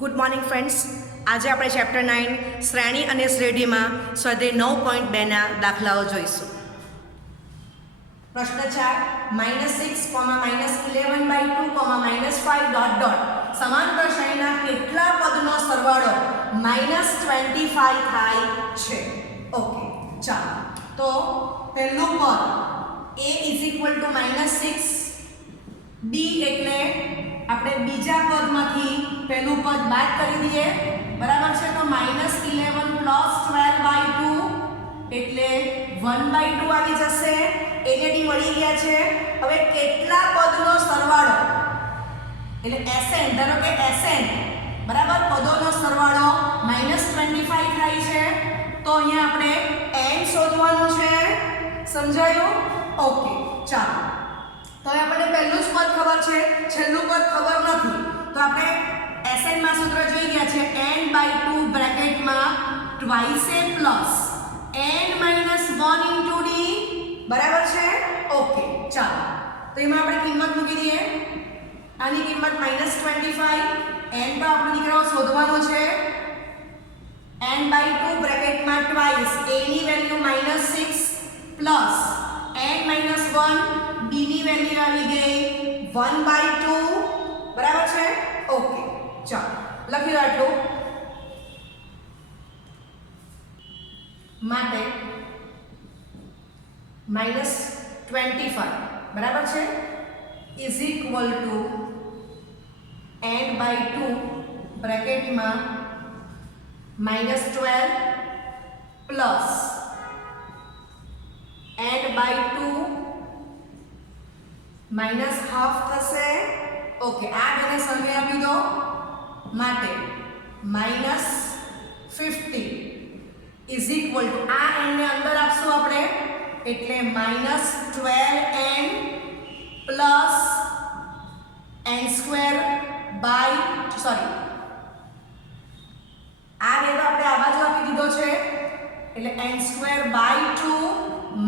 Good morning friends. આજે આપણે chapter 9 શ્રેણી અને શ્રેણીમાં સ્વાધ્યાય 9.2ના દાખલાઓ જોઈશું. પ્રશ્ન 4 -6, -11/2, -5 ડોટ ડોટ સમાંતર શ્રેણીના કેટલા પદનો સરવાળો -25 થાય છે? ઓકે, ચાલો. તો પહેલું પદ a = -6, b એટલે આપણે બીજા પદમાંથી પહેલું પદ બાદ કરી દઈએ, બરાબર છે. તો -11 + 12/2 એટલે 1/2 આવી જશે. એને ડી મળી ગયા છે. હવે કેટલા પદનો સરવાળો એટલે Sn, ધારો કે Sn બરાબર પદોનો સરવાળો -25 થાય છે. તો અહીંયા આપણે n શોધવાનું છે. સમજાયું? ઓકે, ચાલો. તો આપણને પહેલું જ પદ ખબર છે, છેલ્લું પદ ખબર નથી. તો આપણે Sn માં સૂત્ર જોઈ ગયા છે, n/2 બ્રેકેટમાં twice plus n - 1 * d, બરાબર છે. ઓકે, ચાલો. તો એમાં આપણે કિંમત મૂકી દઈએ. આની કિંમત -25, n તો આપણો દીકરો શોધવાનો છે. n/2 બ્રેકેટમાં twice a ની વેલ્યુ -6 પ્લસ n - 1, d ની વેલ્યુ આવી ગઈ 1/2, બરાબર છે. ઓકે, ચાલો લખી લો આટલું. માટે -25 બરાબર છે is equal two n/2 બ્રેકેટમાં -12 plus n/2 -½ થશે. ઓકે, આ બેને સરખે આપી દો. માટે -50 ઇઝ ઇક્વલ ટુ આ n ને અંદર આપશું આપણે એટલે -12n પ્લસ n² બાય આ બે તો આપણે આ બાજુ આપી દીધો છે એટલે n² બાય 2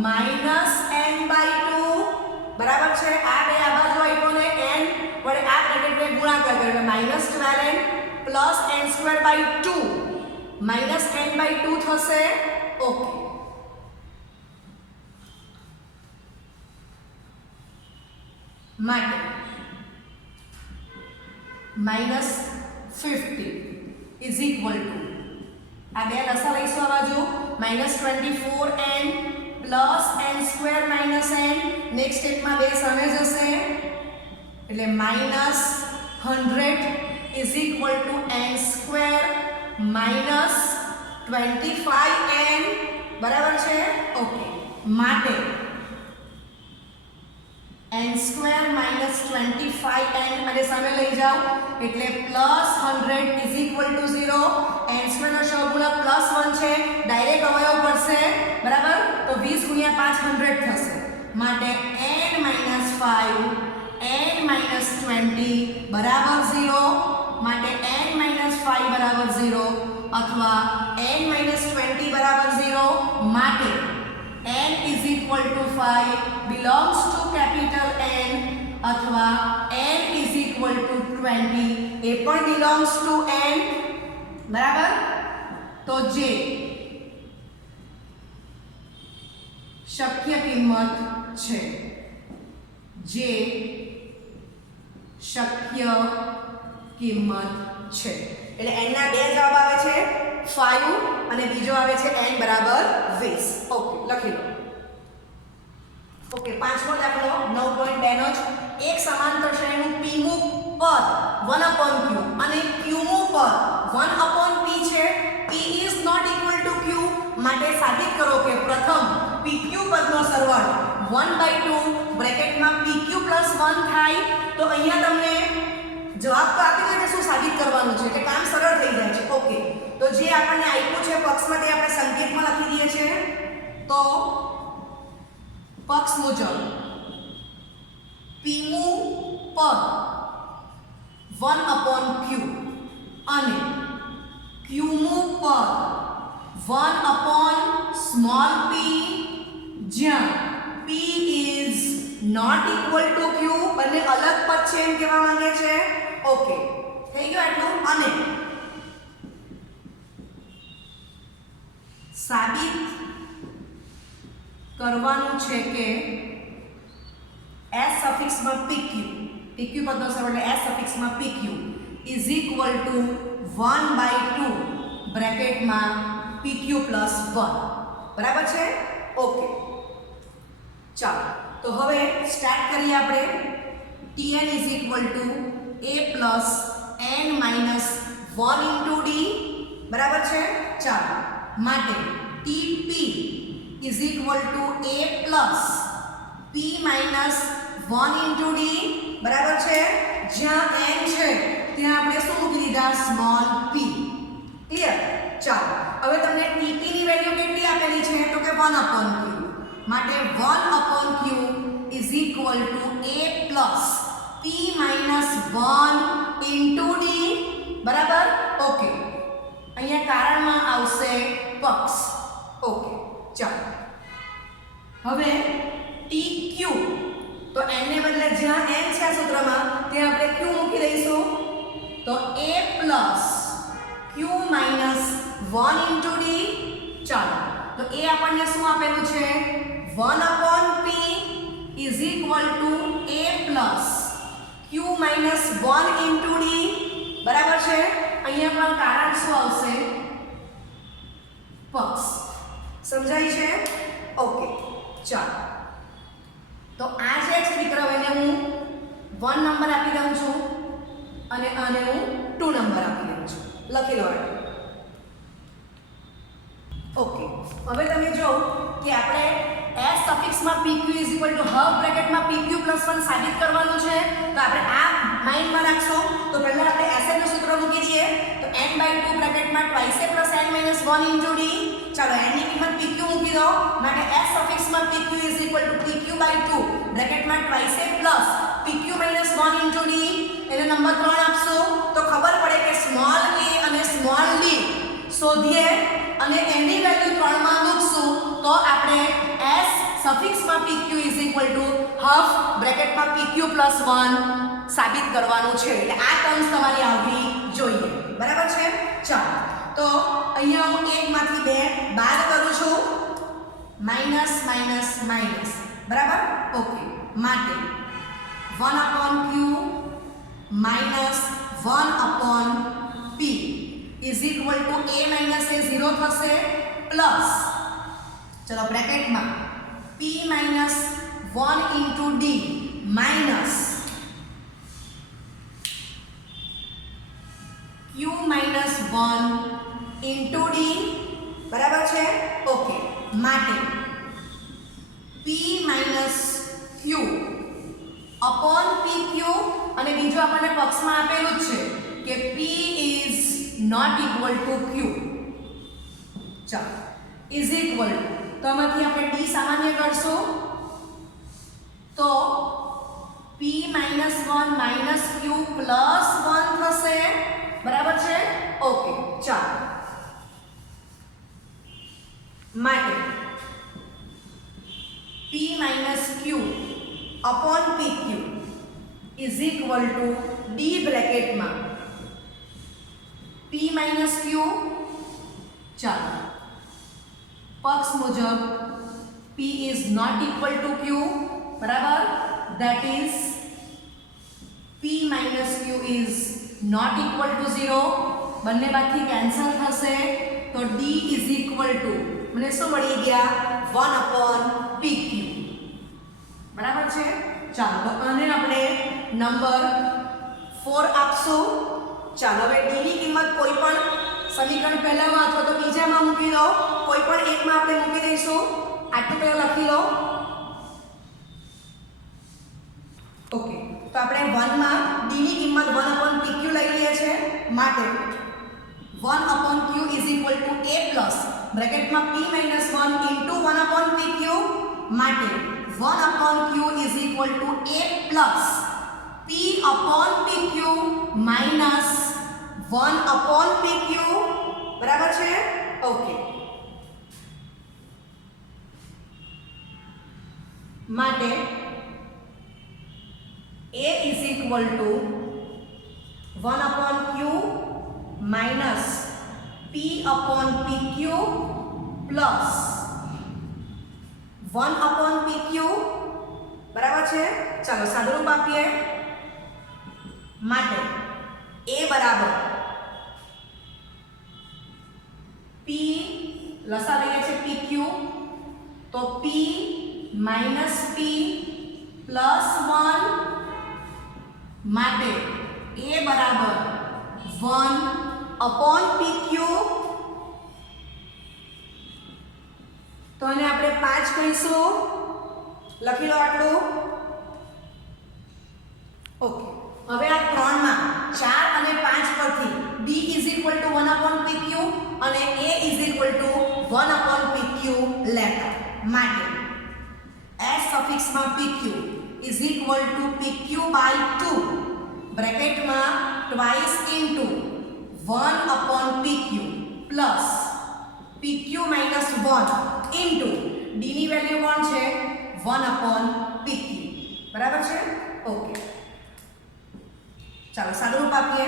-n/2, બરાબર છે. આ બે આ બાજુ આપ્યો ને n વડે આ બ્રેકેટને ગુણાકાર કર્યો એટલે -12n plus n² by 2 -n/2 થશે. ઓકે, માટે -50 ઇઝ ઇક્વલ ટુ આ બે લસા લઈશું આ બાજુ -24n plus n² - n. Next સ્ટેપમાં બે સામે જશે એટલે -100 is equal two n² -25n, બરાબર છે. ઓકે, માટે n² -25n અને સામે લઈ જાઓ એટલે +100 ઇઝ ઇક્વલ ટુ 0. n² નો સહગુણક +1 છે, ડાયરેક્ટ અવયવ પડશે, બરાબર. તો 20 × 5 100 થશે. માટે n - 5 n - 20 બરાબર 0. માટે n - 5 બરાબર 0 અથવા n - 20 બરાબર 0. માટે n is equal two 5 belongs to capital N અથવા n ઇઝ ઇક્વલ ટુ 20 એ પણ બિલોંગ્સ ટુ n, બરાબર. તો જે શક્ય કિંમત છે, જે શક્ય કિંમત છે એટલે n ના બે જવાબ આવે છે, 5 અને બીજો આવે છે n બરાબર 20. ઓકે, લખી લો. ઓકે, પાંચમો દાખલો 9.2 નો જ. એક સમાંતર શ્રેણીનું pમું પદ 1/q અને qમું પદ 1/p છે. p is not equal to q. માટે સાબિત કરો કે પ્રથમ pq પદનો સરવાળો 1/2 બ્રેકેટમાં pq + 1 થાય. તો અહીંયા તમને જવાબ તો આપી દો કે શું સાબિત કરવાનું છે એટલે કામ સરળ થઈ જાય છે. ઓકે, તો જે આપણને આપ્યું છે પક્ષમાં તે આપણે સંકેતમાં લખી દઈએ છીએ. તો પક્ષ મુજબ pમું પદ 1/q અને qમું પદ 1/p જ્યાં p is not equal to q બંને અલગ પદ છે એમ કહેવા માંગે છે. ઓકે, થઈ ગયું આટલું. અને સાબિત કરવાનું છે કે s સફિક્સમાં pq પદનો સરવાળો એટલે s સફિક્સમાં pq is equal two 1/2 બ્રેકેટમાં pq plus 1. બરાબર છે? ઓકે, ચાલો તો હવે સ્ટાર્ટ કરીએ આપણે. tn is equal to a plus n minus 1 into d. બરાબર છે? ચાલો માટે tp is equal to a plus p minus 1 into d. બરાબર છે? જ્યાં n છે ત્યાં આપણે શું મૂકી દીધા? Small p. ક્લિયર? ચાલો હવે તમને tp ની વેલ્યુ કેટલી આપેલી છે? તો કે 1/q. માટે 1/q is equal to a plus p minus 1 into d. બરાબર? ઓકે, અહીંયા કારણમાં આવશે પક્ષ. ઓકે, ચાલો હવે tq તો n ને બદલે જ્યાં n છે આ સૂત્રમાં ત્યાં આપણે q મૂકી દઈશું. તો a plus q minus 1 into d. ચાલો તો એ આપણને શું આપેલું છે? 1/p is equal to a plus q minus 1 into d. બરાબર છે? અહીંયા પણ કારણ શું આવશે? પક્ષ. સમજાય છે? ઓકે, ચાલો તો આ જે છે દીકરાઓ એને હું 1 નંબર આપી દઉં છું અને આને હું 2 નંબર આપી દઉં છું. લખી લો. ઓકે, હવે તમે જો કે આપણે s સફિક્સમાં pq is equal to half બ્રેકેટમાં pq પ્લસ 1 સાબિત કરવાનું છે. તો આપણે આ માઇન્ડમાં રાખશો. તો પહેલા આપણે sn નું સૂત્ર મૂકી દઈએ. તો n/2 બ્રેકેટમાં twice a plus n minus 1 into d. ચાલો n ની કિંમત pq મૂકી દો. માટે s સફિક્સમાં pq is equal two pq/2 બ્રેકેટમાં twice a plus pq minus 1 into d. એને નંબર 3 આપશો તો ખબર પડે કે સ્મોલ a અને સ્મોલ d શોધીએ અને એની વેલ્યુ 3 માં મૂકશું તો આપણે s સફિક્સમાં pq is equal to half બ્રેકેટમાં pq પ્લસ 1 સાબિત કરવાનું છે. એટલે આ ટર્મ્સ તમારી આવવી જોઈએ. બરાબર છે? ચાલો તો અહીંયા હું 1 માંથી 2 બાદ કરું છું. Minus minus minus. બરાબર? ઓકે, માટે 1/q minus 1/p is equal to a minus a 0 થશે પ્લસ ચલો બ્રેકેટમાં p minus 1 into d minus q minus 1 into d. બરાબર છે? ઓકે, માટે p minus q upon pq અને બીજું આપણને પક્ષમાં આપેલું જ છે કે p is not equal to q. ચાલો ઇઝ ઇક્વલ તો આમાંથી આપણે d સામાન્ય કરશું તો p minus 1 minus q plus 1 થશે. બરાબર છે? ઓકે, ચાલો માટે p minus q upon pq is equal to d બ્રેકેટમાં p માઈનસ q. ચાલો પક્ષ મુજબ p is not equal to q. બરાબર? That is p minus q is not equal to 0. બંને બાજુથી કેન્સલ થશે તો d ઇઝ ઇક્વલ ટુ મને શું મળી ગયા? 1/pq. બરાબર છે? ચાલો તો આને આપણે નંબર 4 આપશું. ચાલો હવે d ની કિંમત કોઈ પણ સમીકરણ પહેલામાં અથવા તો બીજામાં મૂકી દો. કોઈ પણ એકમાં આપણે મૂકી દઈશું. આટલું પહેલા લખી લો. ઓકે, તો આપણે 1 માં d ની કિંમત 1/pq લઈ લઈએ છે. માટે 1/q is equal to a plus બ્રેકેટમાં p માઈનસ 1 ઇન્ટુ 1/pq. માટે 1/q is equal to a plus p/pq minus 1/pq. બરાબર છે? ઓકે, માટે a is equal to 1/q P/PQ પ્લસ 1/PQ બરાબર છે. ચાલો સાદુરૂપ આપીએ. માટે A બરાબર P લસા લઈએ છે PQ તો P માઈનસ P પ્લસ 1 માટે A બરાબર 1/PQ તો એને આપણે 5 કહીશું. લખી લો આટલું. ઓકે, હવે આ ત્રણમાં 4 અને 5 પરથી B = 1/PQ અને A = 1/PQ લેતા માટે S સફિક્સમાં PQ = PQ/2 બ્રેકેટમાં twice into 1/PQ plus PQ - 1 into D ની વેલ્યુ કોણ છે 1/PQ બરાબર છે. ઓકે, ચાલો સાદુરૂપ આપીએ.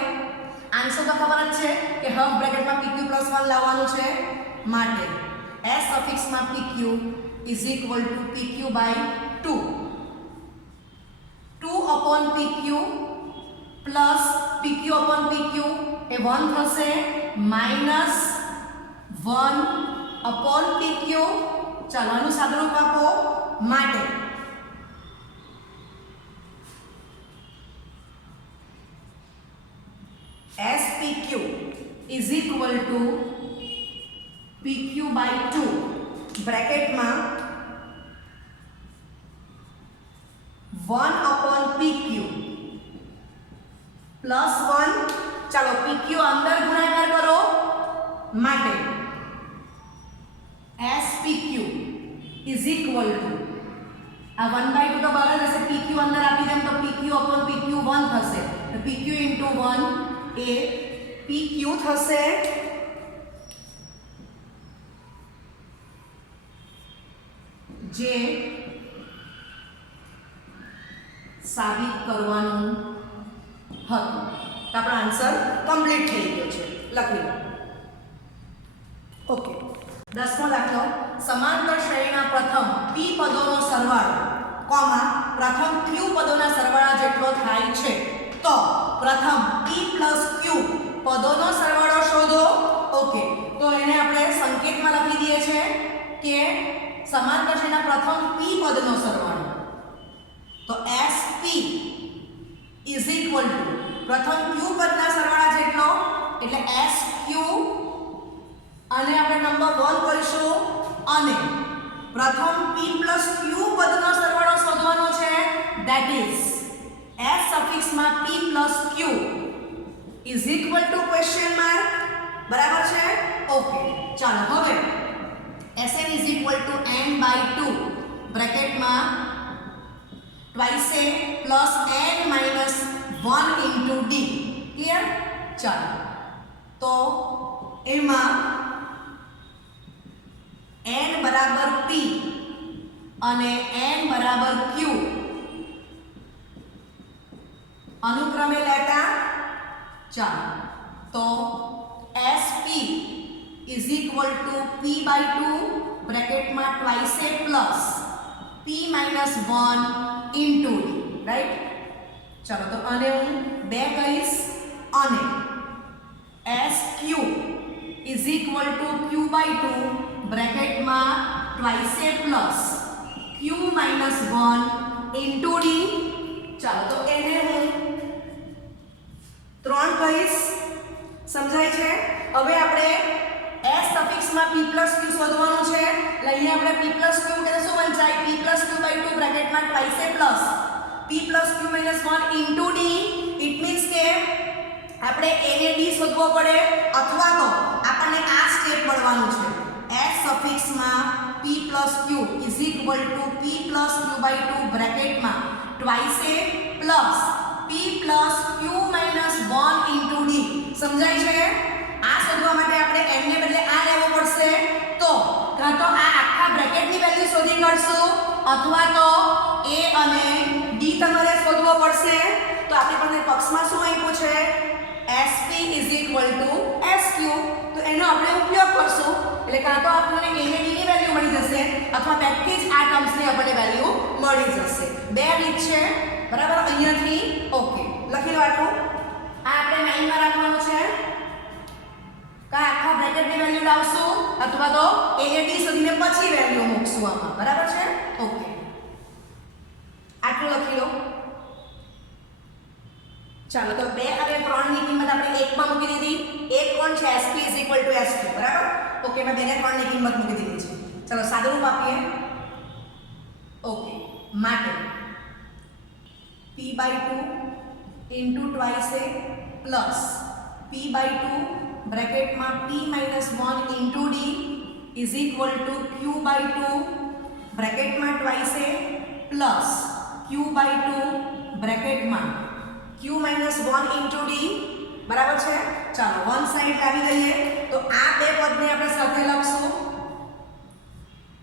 આન્સર તો ખબર જ છે કે હાફ બ્રેકેટમાં PQ + 1 લાવવાનું છે માટે S સફિક્સમાં PQ = PQ/2 2/PQ plus PQ/PQ એ 1 થશે માઈનસ 1/PQ. ચાલો આનું સાદુરૂપ આપો માટે SPQ = PQ/2 બ્રેકેટમાં 1/PQ પ્લસ 1. ચાલો PQ અંદર ગુણાકાર કરો માટે SPQ = આ 1/2 તો બહાર રહેશે. PQ અંદર આપી દેમ તો PQ/PQ 1 થશે. તો PQ * 1 એ PQ થશે. જે સાબિત કરવાનું હતું. તો આપણો આન્સર કમ્પ્લીટ થઈ ગયો છે. લખી લો. ઓકે, 10મો દાખલો. સમાંતર શ્રેણીના પ્રથમ p પદોનો સરવાળો કોમા પ્રથમ q પદોના સરવાળા જેટલો થાય છે તો પ્રથમ p + q પદોનો સરવાળો શોધો. ઓકે, તો એને આપણે સંકેતમાં લખી દઈએ છે કે સમાંતર શ્રેણીના પ્રથમ p પદનો સરવાળો તો SP = પ્રથમ q પદના સરવાળા જેટલો એટલે SQ અને આપણે નંબર 1 કરીશું અને પ્રથમ p + q પદનો સરવાળો શોધવાનો છે. ધેટ ઇઝ S સફિક્સમાં p + q = ક્વેશ્ચન માર્ક બરાબર છે. ઓકે, ચાલો હવે Sn = n/2 બ્રેકેટમાં twice a plus n - 1 into d. Clear? ચાલો તો એમાં n બરાબર p અને n બરાબર q અનુક્રમે લેતા. ચાલો તો SP = p/2 બ્રેકેટમાં twice a plus p - 1 into d. Right? ચાલો તો આને હું 2 કહીશ અને SQ = q/2 બ્રેકેટમાં twice a plus q - 1 into d. ચાલો તો એને હું 3 કહીશ. સમજાય છે? હવે આપણે S સફિક્સમાં p + q શોધવાનું છે. એટલે અહીંયા આપણે p + q એટલે શું વંચાય p + q/2 બ્રેકેટમાં twice a plus p + q - 1 into d. It means કે આપણે a ને d શોધવો પડે અથવા તો આપણને આ સ્ટેપ મળવાનું છે. S સફિક્સમાં p + q = p + q/2 બ્રેકેટમાં twice a plus p + q - 1 into d. સમજાય છે? આ શોધવા માટે આપણે n ને બદલે આ લેવો પડશે. તો કાં તો આ આખા બ્રેકેટની વેલ્યુ શોધી કાઢશું અથવા તો a અને d તમારે શોધવો પડશે. તો આપણી પાસે પક્ષમાં શું આપ્યું છે? SP = SQ. તો એનો આપણે ઉપયોગ કરશું એટલે કાં તો આપણને a ને d ની વેલ્યુ મળી જશે અથવા બેકથી જ આ ટર્મ્સની આપણને વેલ્યુ મળી જશે. બે રીત છે બરાબર. અહીંયાથી ઓકે લખી લો આટલું. આ આપણે માઇન્ડમાં રાખવાનું છે. કા આખા બ્રેકેટની વેલ્યુ લાવશું અથવા તો a ને d સુધીને પછી વેલ્યુ મૂકશું આમાં. બરાબર છે? ઓકે આટલું લખી લો. ચાલો તો 2 અને 3 ની કિંમત આપણે 1 માં મૂકી દીધી. એક કોણ છે sp sp બરાબર. ઓકે મેં 2 ને 3 ની કિંમત મૂકી દીધી છે. ચાલો સાદુરૂપ આપીએ. ઓકે માટે p/2 into twice a plus p/2 બ્રેકેટમાં p - 1 into d is equal to q/2 બ્રેકેટમાં twice a plus q/2 બ્રેકેટમાં q - 1 into d બરાબર છે. ચાલો વન સાઈડ લાવી દઈએ તો આ બે પદને આપણે સાથે લખશું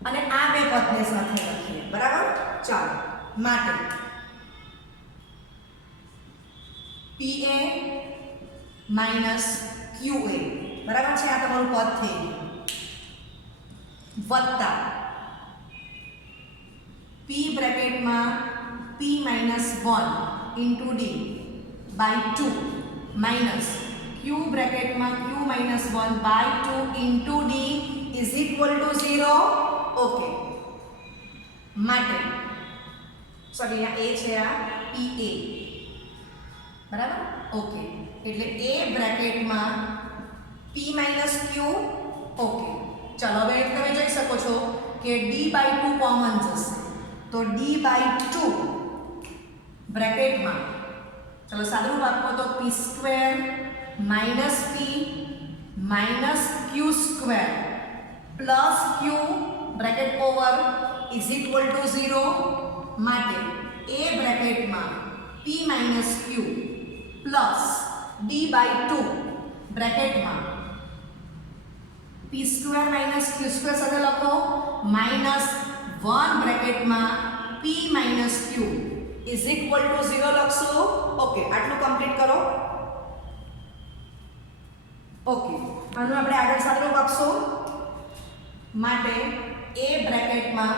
અને આ બે પદને સાથે લખીએ. બરાબર. ચાલો માટે pa minus qa બરાબર છે. આ તમારું પદ થઈ ગયું વત્તા p બ્રેકેટમાં p - 1 into d by 2 minus q બ્રેકેટમાં q - 1 by 2 into d is equal to 0. Okay માટે સોરી આ a છે આ pa બરાબર. ઓકે એટલે a બ્રેકેટમાં p - q. ઓકે ચાલો હવે તમે જોઈ શકો છો કે d/2 કોમન જશે તો d/2 બ્રેકેટમાં ચલો સાદુરૂપ આપો તો p² minus p minus q² plus q bracket over is equal to 0. માટે a બ્રેકેટમાં p minus q plus d/2 બ્રેકેટમાં p² minus q² સાથે લખો minus 1 બ્રેકેટમાં p minus q is equal to 0 લખશો. ઓકે આટલું કમ્પ્લીટ કરો. ઓકે આનું આપણે આગળ સાદુરૂપ આપશું. માટે a બ્રેકેટમાં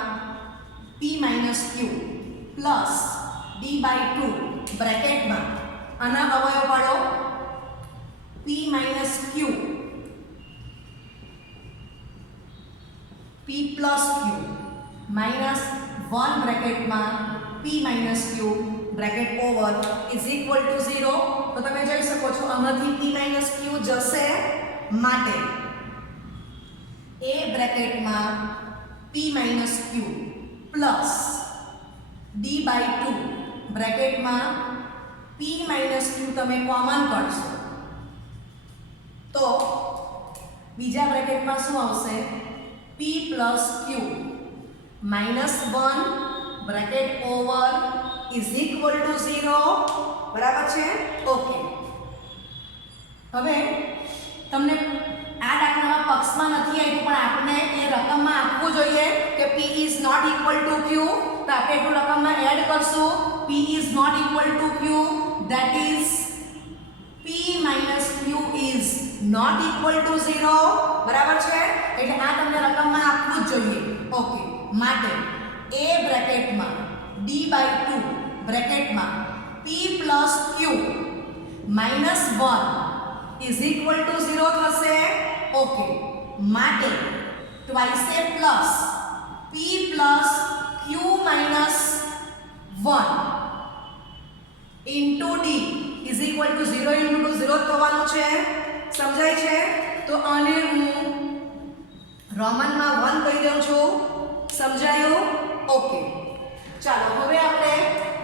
p minus q plus d/2 બ્રેકેટમાં આના અવયવ પાડો p minus q p plus q minus 1 બ્રેકેટમાં p minus q bracket over is equal to 0. તો તમે જોઈ શકો છો આમાંથી p minus q જશે માટે a બ્રેકેટમાં p minus q plus d/2 બ્રેકેટમાં p minus q તમે કોમન કાઢશો તો બીજા બ્રેકેટમાં શું આવશે p plus q minus 1 bracket over is equal to 0. બરાબર છે. ઓકે હવે તમને આ દાખલામાં પક્ષમાં નથી આવ્યું પણ આપણે એ રકમમાં આપવું જોઈએ કે p is not equal to q. તો આપણે એટલું રકમમાં એડ કરશું p is not equal to q that is p minus q is not equal to 0. બરાબર છે. એટલે આ તમને રકમમાં આપવું જ જોઈએ. ઓકે માટે a બ્રેકેટમાં d/2 બ્રેકેટમાં p plus q minus 1 is equal to 0 થશે. ઓકે માટે twice a plus p plus q minus 1 into d is equal to 0 into 0 થવાનું છે. સમજાય છે? તો આને હું રોમનમાં 1 કહી દઉં છું. સમજાયું? ઓકે ચાલો હવે આપણે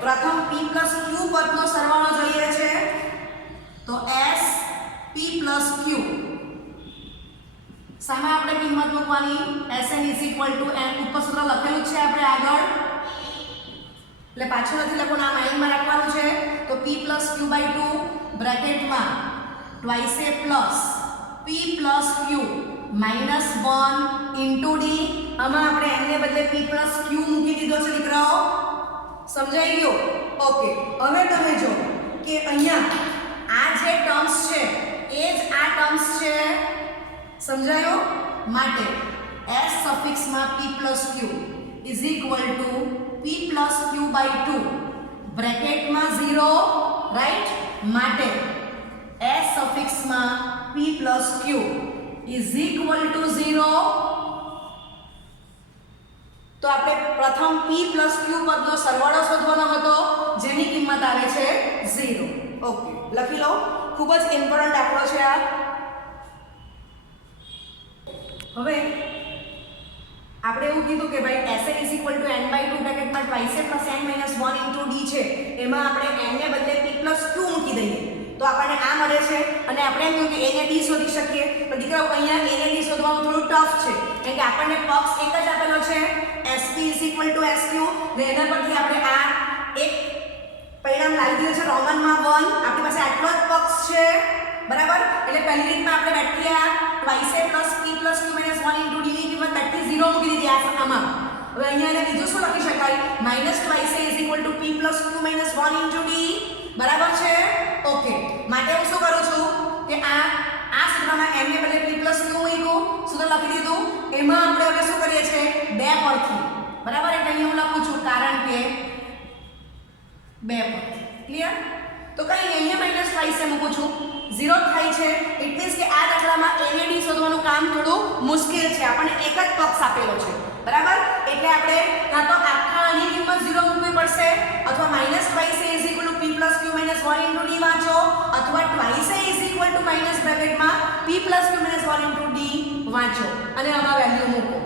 પ્રથમ p plus q પદનો સરવાળો જોઈએ છે. તો s p plus q સામે આપણે કિંમત મૂકવાની sn is equal to n ઉપર સૂત્ર લખેલું છે આપણે આગળ એટલે પાછું નથી લખવાનું આ માઇન્ડમાં રાખવાનું છે. તો p plus q/2 બ્રેકેટમાં twice a plus p plus q minus 1 into d. આમાં આપણે n ને બદલે p plus q મૂકી દીધો છે દીકરાઓ. સમજાઈ ગયું? ઓકે હવે તમે જો કે અહીંયા આ જે ટર્મ્સ છે એ જ આ ટર્મ્સ છે. સમજાય માટે s સફિક્સમાં p plus q is equal to p plus q by 2 બ્રેકેટમાં 0 right માટે s સફિક્સમાં p plus q is equal to 0 તો આપણે પ્રથમ p plus q પદનો સરવાળો શોધવાનો હતો જેની કિંમત આવે છે 0 ઓકે લખી લો ખૂબ જ ઇમ્પોર્ટન્ટ દાખલો છે આ હવે આપણે એવું કીધું કે ભાઈ Sn n/2 બ્રેકેટમાં twice plus n minus 1 into d છે એમાં આપણે n ને બદલે p plus q મૂકી દઈએ તો આપણને આ મળે છે અને આપણે એમ કહ્યું કે a ને d શોધી શકીએ પણ દીકરાઓ અહીંયા a ને d શોધવાનું થોડું ટફ છે કેમ કે આપણને પક્ષ એક જ આપેલો છે sp sq ને એના પરથી આપણે આ એક પરિણામ લાવી દીધું છે રોમનમાં 1 આપણી પાસે આટલો જ પક્ષ છે બરાબર એટલે પહેલી રીતમાં આપણે બેઠી twice plus p plus q minus 1 into d ની કિંમત બેઠી 0 મૂકી દીધી આ આમાં હવે અહીંયા એને બીજું શું લખી શકાય minus twice is equal to p plus q minus 1 into d બરાબર છે ઓકે માટે હું શું કરું છું કે આ સૂત્રમાં n ને બદલે p plus q મૂક્યું સૂત્ર લખી દીધું એમાં આપણે હવે શું કરીએ છીએ બે પરથી બરાબર એટલે અહીંયા હું લખું છું કારણ કે બે પરથી ક્લિયર તો કઈ અહીંયા માઈનસ twice મૂકું છું 0 થાય છે ઇટ મીન્સ કે આ દાખલામાં a ને d શોધવાનું કામ થોડું મુશ્કેલ છે આપણને એક જ પક્ષ આપેલો છે બરાબર એટલે આપણે કાં તો આખા આની કિંમત 0 મૂકવી પડશે અથવા minus twice is equal to p plus q minus 1 into d વાંચો અથવા twice is equal to minus બ્રેકેટમાં p plus q minus 1 into d વાંચો અને આમાં વેલ્યુ મૂકો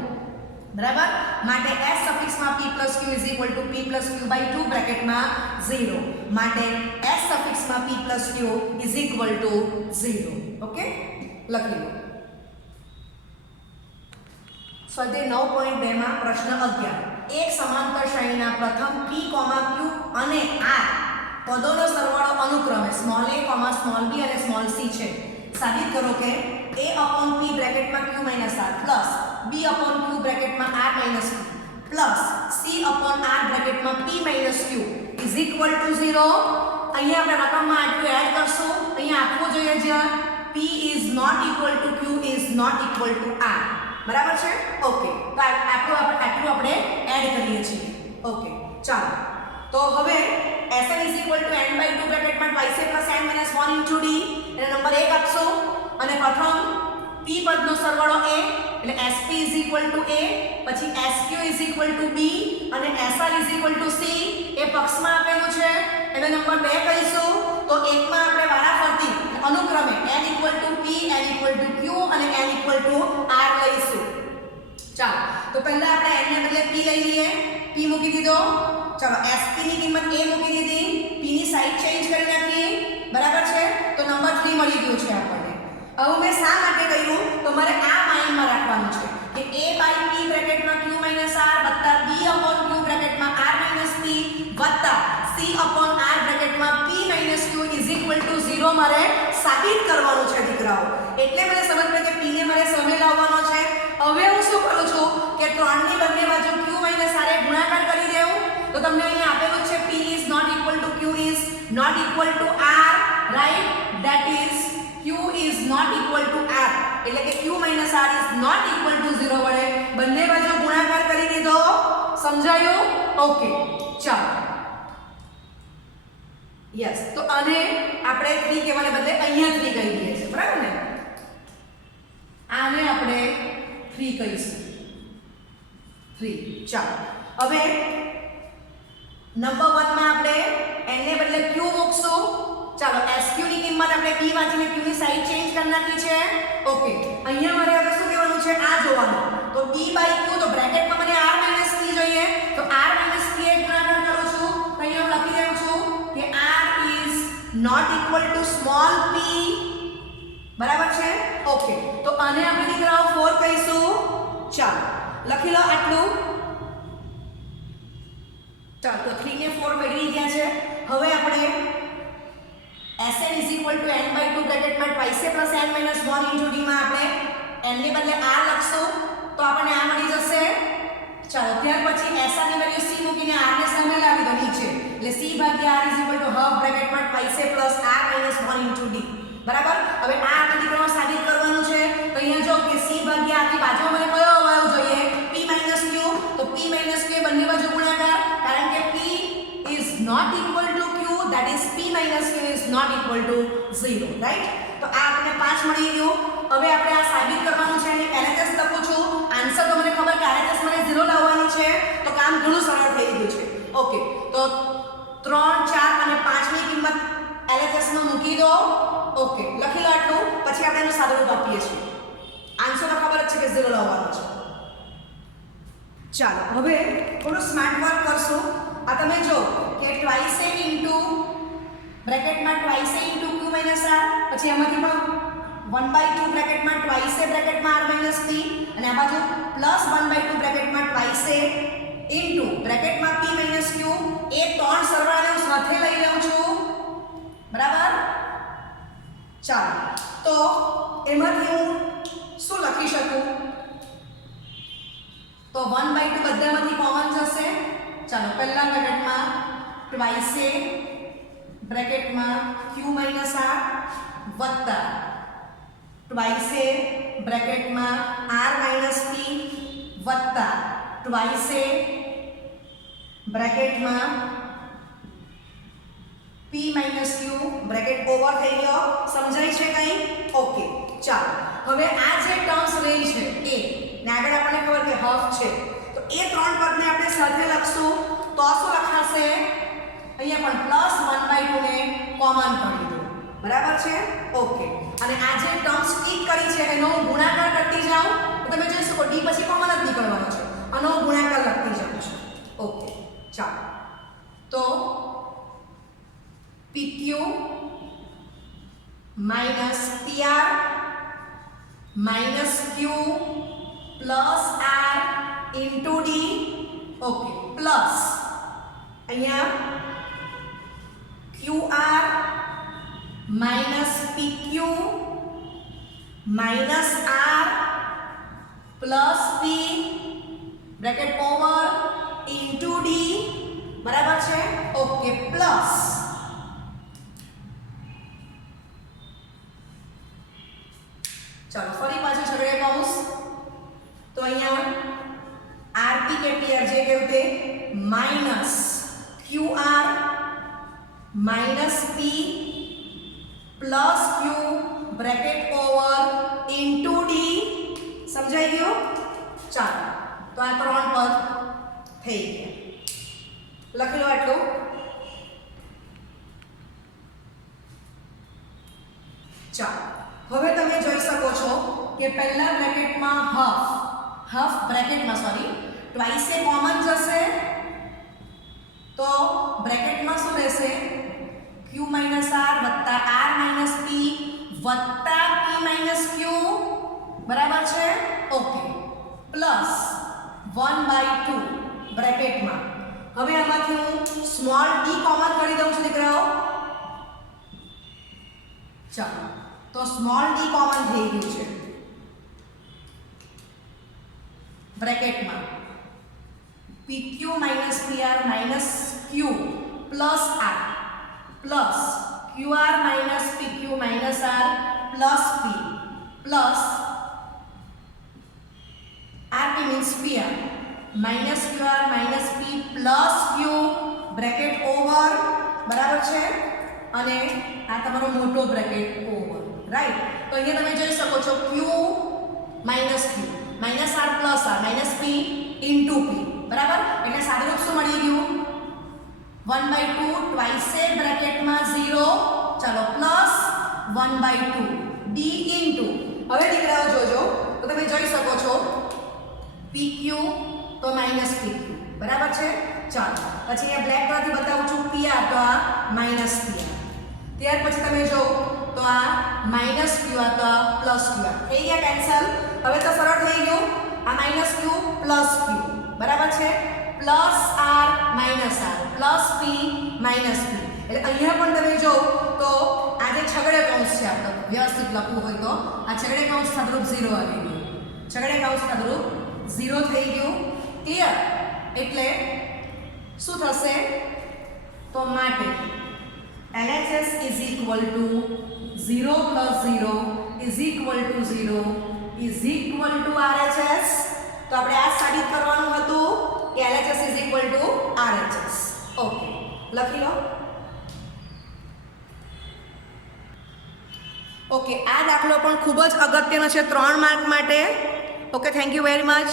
બરાબર માટે s સફિક્સમાં p plus q is equal to p plus q by 2 બ્રેકેટમાં 0 માટે s સફિક્સમાં p plus q is equal to 0 okay લખી લો સ્વાધ્યાય 9.2 માં પ્રશ્ન 11 એક સમાંતર શ્રેણીના પ્રથમ p, q અને r પદોનો સરવાળો અનુક્રમે સ્મોલ a, સ્મોલ b અને સ્મોલ c છે સાબિત કરો કે a/p બ્રેકેટમાં q - r plus b/q બ્રેકેટમાં r - q plus c/r બ્રેકેટમાં p - q is equal to 0 અહીંયા આપણે રકમમાં આટલું એડ કરશું અહીંયા આપવું જોઈએ જ્યાં p is not equal to q is not equal to r બરાબર છે ઓકે તો આટલું આપણે એડ કરીએ છીએ ઓકે ચાલો તો હવે Sn is equal to n/2 બ્રેકેટમાં twice plus n minus 1 into d એને નંબર 1 આપશો અને પ્રથમ p પદનો સરવાળો a એટલે sp is equal to a પછી sq is equal to b અને sr is equal to c એ પક્ષમાં આપેલું છે એને નંબર 2 કહીશું તો એકમાં આપણે વારાફરતી અનુક્રમે n equal to p n equal to q અને n equal to r લઈશું ચાલો તો પહેલા આપણે n ને બદલે p લઈ લઈએ p મૂકી દીધો ચાલો sp ની કિંમત a મૂકી દીધી p ની સાઈડ ચેન્જ કરી નાખી બરાબર છે તો નંબર 3 મળી ગયો છે આપણને હવે મેં શા માટે કર્યું તો મારે આ માઇન્ડમાં રાખવાનું છે કે a by p બ્રેકેટમાં q - r વત્તા b upon q બ્રેકેટમાં r - p વત્તા c upon r બ્રેકેટમાં p - q is equal to 0 મારે સાબિત કરવાનું છે દીકરાઓ એટલે મને સમજ પડી કે p ને મારે સામે લાવવાનો છે હવે હું શું કરું છું કે 3 ની બંને બાજુ q - r એ ગુણાકાર કરી દેવું તો તમને અહીંયા આપેલું છે p is not equal to q is not equal to r right that is q is not equal to r એટલે કે q - r is not equal to 0 વડે બંને બાજુ ગુણાકાર કરી દીધો સમજાયું ઓકે ચાલો યસ તો આને આપણે 3 કહેવાને બદલે અહીંયા 3 કહી દઈએ છીએ બરાબર ને આને આપણે 3 કહીશું 3 ચાલો હવે નંબર 1 માં આપણે n ને બદલે q મૂકશું ચાલો sq ની કિંમત આપણે p વાંચીને q ની સાઈડ ચેન્જ કરી નાખી છે ઓકે અહીંયા મારે હવે શું કહેવાનું છે આ જોવાનું તો p by q તો બ્રેકેટમાં મને r - p જોઈએ તો r - p એ ગુણાકાર કરું છું તો અહીંયા હું લખી દઉં છું કે r is not equal to small p બરાબર છે ઓકે તો આને આપણે દીકરાઓ 4 કહીશું ચાલો લખી લો આટલું ચાલો તો 3 ને 4 મેળવી ગયા છે હવે આપણે Sn is equal to n/2 બ્રેકેટમાં twice plus n minus 1 into d માં આપણે n ને બદલે r લખશું તો આપણને આ મળી જશે ચાલો ત્યાર પછી sr ની વેલ્યુ c મૂકીને r ને સામે લાવી દો નીચે એટલે c ભાગ્યા r is equal to half બ્રેકેટમાં twice plus r minus 1 into d બરાબર હવે આ આપણે દીકરાઓ સાબિત કરવાનું છે તો અહીંયા જો કે c ભાગ્યા r ની બાજુમાં ઇક્વલ ટુ 0 રાઈટ. તો આ આપણે 5 મળી ગયું. હવે આપણે આ સાબિત કરવાનું છે અને LHS લખું છું. આન્સર તો મને ખબર કે LHS મને 0 લાવવાની છે તો કામ ઘણું સરળ થઈ ગયું છે. ઓકે, તો 3 4 અને 5 ની કિંમત LHS માં મૂકી દો. ઓકે, લખી લો આટલું. પછી આપણે એનું સાદુરૂપ આપીએ છીએ. આન્સર તો ખબર જ છે કે 0 લાવવાનો છે. ચાલો હવે થોડું સ્માર્ટ વર્ક કરશું. આ તમે જો કે ટ્વાઇસ a ઇન્ટુ બ્રેકેટમાં twice a into q minus r, પછી એમાંથી પણ 1/2 બ્રેકેટમાં ટ્વાઇસ a બ્રેકેટમાં r માઇનસ p, અને આ બાજુ પ્લસ 1/2 બ્રેકેટમાં ટ્વાઇસ a ઇન્ટુ બ્રેકેટમાં p માઇનસ q. એ ત્રણ સરવાળાને હું સાથે લઈ લઉં છું. બરાબર. ચાલો તો એમાંથી હું શું લખી શકું? તો 1/2 બધામાંથી કોમન જશે. ચાલો પહેલા બ્રેકેટમાં ટ્વાઇસ a બ્રેકેટમાં q માઇનસ r વત્તા ટ્વાઇસ a બ્રેકેટમાં r માઇનસ p વત્તા ટ્વાઇસ a બ્રેકેટમાં p minus q bracket over થઈ ગયો. સમજાય છે કંઈ? ઓકે, ચાલો હવે આ જે ટર્મ્સ રહી છે એ ને આગળ આપણને ખબર કે હાફ છે, તો એ ત્રણ પદને આપણે સાથે લખશું. તો શું લખાશે? અહીંયા પણ પ્લસ 1/2 ને કોમન કરી દો. બરાબર છે? ઓકે, અને આ જે ટર્મ્સ ટીક કરી છે એનો હું ગુણાકાર કરતી જાઉં તો તમે જોઈ શકો d પછી કોમન જ નીકળવાનો છે. આનો ગુણાકાર લખતી જાઉં છું. ઓકે, ચાલો તો pq minus pr minus q plus r into d. Okay, plus અહીંયા qr minus pq minus r plus p bracket over into d. બરાબર છે? ઓકે, પ્લસ ચાલો ફરી પાછું છગડે કૌંસ. તો અહીંયા rp કે pr જે કહ્યું તે minus qr minus p plus q bracket over into d. સમજાઈ ગયું? ચાલો તો આ ત્રણ પદ થઈ ગયા. લખી લો આટલું. ચાલો હવે તમે જોઈ શકો છો કે પહેલા બ્રેકેટમાં હાફ બ્રેકેટમાં ટ્વાઇસ એ કોમન જશે તો બ્રેકેટમાં શું રહેશે? q માઇનસ r વત્તા r માઇનસ p વત્તા p માઇનસ q. બરાબર છે? Okay, plus 1/2 બ્રેકેટમાં. હવે આમાંથી હું સ્મોલ d કોમન કરી દઉં છું દીકરાઓ. ચાલો તો સ્મોલ d કોમન થઈ ગયું છે બ્રેકેટમાં. pq minus pr minus q plus r plus qr minus pq minus r plus p plus rp means pr minus qr minus p plus q bracket over. બરાબર છે? અને આ તમારો મોટો બ્રેકેટ ઓવર. રાઈટ. તો અહીંયા તમે જોઈ શકો છો q minus q minus r plus r minus p into p. બરાબર? એટલે સાદુરૂપ શું મળી ગયું? 1/2 ટ્વાઇસ a બ્રેકેટમાં 0 ચાલો પ્લસ 1/2 d ઇન્ટુ. હવે દીકરાઓ જોજો તો તમે જોઈ શકો છો pq તો માઇનસ pq. બરાબર છે? ચાલો પછી અહીંયા બ્લેક કલરથી બતાવું છું pr તો આ માઇનસ pr. ત્યાર પછી તમે જો તો આ માઇનસ q આ તો પ્લસ q. થઈ ગયા કેન્સલ. હવે તો સરળ થઈ ગયું. આ માઇનસ q પ્લસ q. બરાબર છે? Plus r minus r plus p minus p. એટલે અહીંયા પણ તમે જો તો આ જે છગડે કૌંસ છે આપણે વ્યવસ્થિત લખવું હોય તો આ છગડે કૌંસ સાદુરૂપ 0 આવી ગયું. છગડે કૌંસ સાદુરૂપ 0 થઈ ગયું. ક્લિયર? એટલે શું થશે? તો માટે LHS is equal to 0 plus 0 is equal to 0 is equal to RHS. તો આપણે આ સાબિત કરવાનું હતું કે LHS is equal to RHS. Okay, લખી લો. ઓકે, આ દાખલો પણ ખૂબ જ અગત્યનો છે 3 માર્ક માટે. Okay, thank you very much.